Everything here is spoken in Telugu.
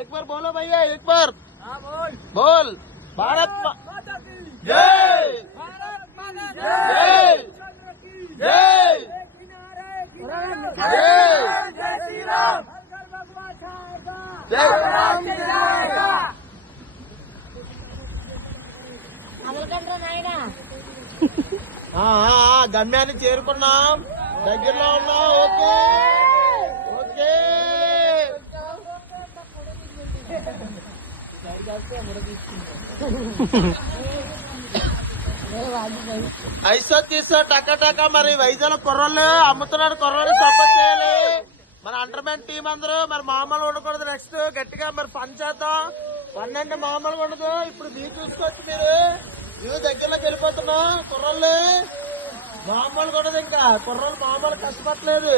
एक बार बोलो भैया, एक बार बोल। भारत जय, जय जय जय राम, గమ్యాన్ని చేరుకున్నాం, దగ్గరలో ఉన్నాం. Okay okay. ఐసో తీసో టక్క టక్క. మరి వైజాగ్ కుర్రోళ్ళు అమ్ముతున్నారు, కుర్రోళ్ళు సపోర్ట్ చేయాలి. మన అండర్మెన్ టీం అందరూ మరి మామూలు ఉండకూడదు. నెక్స్ట్ గట్టిగా మరి పని చేద్దాం. పని అంటే మామూలుగా ఉండదు. ఇప్పుడు మీరు చూసుకోవచ్చు, మీరు దగ్గరలోకి వెళ్ళిపోతున్నా. కుర్రోళ్ళు మామూలు కూడా ఇంకా కుర్రోళ్ళు మామూలు కష్టపడలేదు.